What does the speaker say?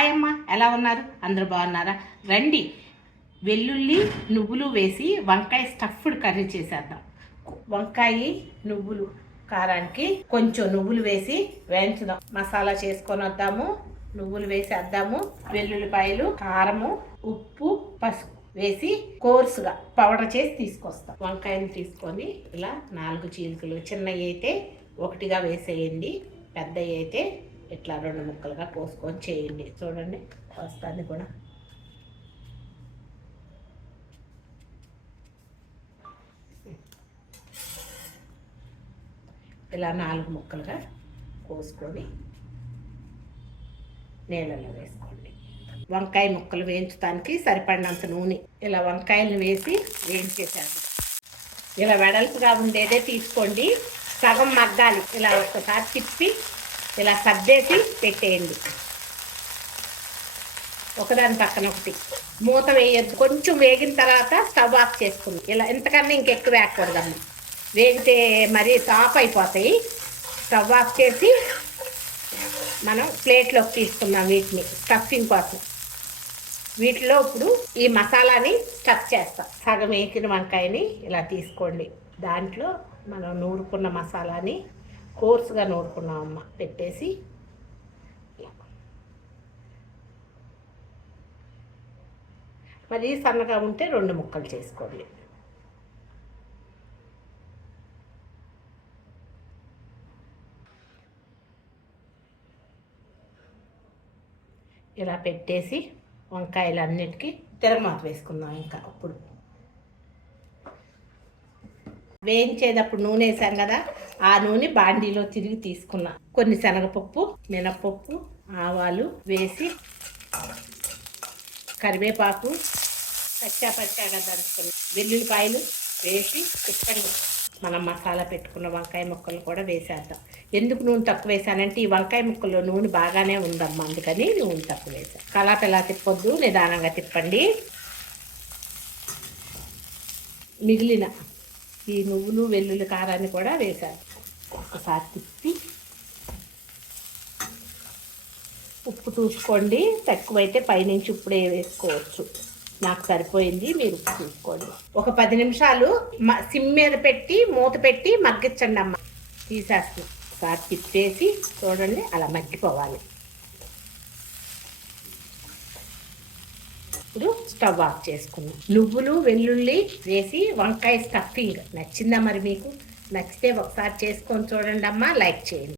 Hi అమ్మ ఎలా ఉన్నారు? అందరూ బాగున్నారా? రండి. వెల్లుల్లి నువ్వులు వేసి వంకాయ స్టఫ్డ్ కర్రీ చేసేద్దాం. వంకాయ నువ్వులు కారానికి కొంచెం నువ్వులు వేసి వేయించుదాం. మసాలా చేసుకొని వద్దాము. నువ్వులు వేసేద్దాము. వెల్లుల్లిపాయలు కారము ఉప్పు పసుపు వేసి కోర్సుగా పౌడర్ చేసి తీసుకొస్తాం. వంకాయని తీసుకొని ఇలా నాలుగు చీలికలు చిన్నవి అయితే ఒకటిగా వేసేయండి పెద్దవి అయితే ఇట్లా రెండు ముక్కలుగా కోసుకొని చేయండి. చూడండి వస్తుంది కూడా. ఇలా నాలుగు ముక్కలుగా కోసుకొని నీళ్ళలో వేసుకోండి. వంకాయ ముక్కలు వేయించడానికి సరిపడినంత నూనె. ఇలా వంకాయలను వేసి వేయించేసాను ఇలా వెడల్పుగా ఉండేదే తీసుకోండి. సగం మగ్గాలి. ఇలా ఒకసారి తిప్పి ఇలా సర్దేసి పెట్టేయండి. ఒకదాని పక్కన ఒకటి. మూత వేయద్దు. కొంచెం వేగిన తర్వాత స్టవ్ ఆఫ్ చేసుకుంది. ఇలా ఎంతకన్నా ఇంకెక్కువ వేయకూడదమ్మ వేగితే మరీ టాప్ అయిపోతాయి. స్టవ్ ఆఫ్ చేసి మనం ప్లేట్లోకి తీసుకుందాం వీటిని స్టఫింగ్ కోసం. వీటిలో ఇప్పుడు ఈ మసాలాని స్టఫ్ చేస్తాం. సగం వేసిన వంకాయని ఇలా తీసుకోండి. దాంట్లో మనం నూరుకున్న మసాలాని కోర్సుగా నూరుకున్నామమ్మ పెట్టేసి. మరి సన్నగా ఉంటే రెండు ముక్కలు చేసుకోండి. ఇలా పెట్టేసి వంకాయలు అన్నిటికీ తిరగమాత వేసుకుందాం ఇంకా అప్పుడు. వేయించేటప్పుడు నూనె వేసాం కదా? ఆ నూనె బాండీలో తిరిగి తీసుకున్నా. కొన్ని శనగపప్పు మినపప్పు ఆవాలు వేసి కరివేపాకు పచ్చా పచ్చాగా దంచుకుని వెల్లుల్లిపాయలు వేసి తిప్పండి. మనం మసాలా పెట్టుకున్న వంకాయ ముక్కలు కూడా వేసేద్దాం. ఎందుకు నూనె తక్కువ వేసానంటే ఈ వంకాయ ముక్కల్లో నూనె బాగానే ఉందమ్మా అందుకని నూనె తక్కువ వేసాను కలాపెలా తిప్పొద్దు నిదానంగా తిప్పండి. మిగిలిన ఈ నువ్వులు వెల్లుల్లి కారాన్ని కూడా వేశాను. ఒకసారి తిప్పి ఉప్పు చూసుకోండి. తక్కువైతే పైనుంచి ఇప్పుడే వేసుకోవచ్చు. నాకు సరిపోయింది మీరు ఉప్పు చూసుకోండి. ఒక పది నిమిషాలు సిమ్ మీద పెట్టి మూత పెట్టి మగ్గించండి అమ్మ. తీసేస్తాను ఒకసారి తిప్పేసి చూడండి అలా మగ్గిపోవాలి. ఇప్పుడు స్టవ్ ఆఫ్ చేసుకున్నాం నువ్వులు వెల్లుల్లి వేసి వంకాయ స్టఫింగ్ నచ్చిందా మరి మీకు? నచ్చితే ఒకసారి చేసుకొని చూడండి అమ్మా లైక్ చేయండి.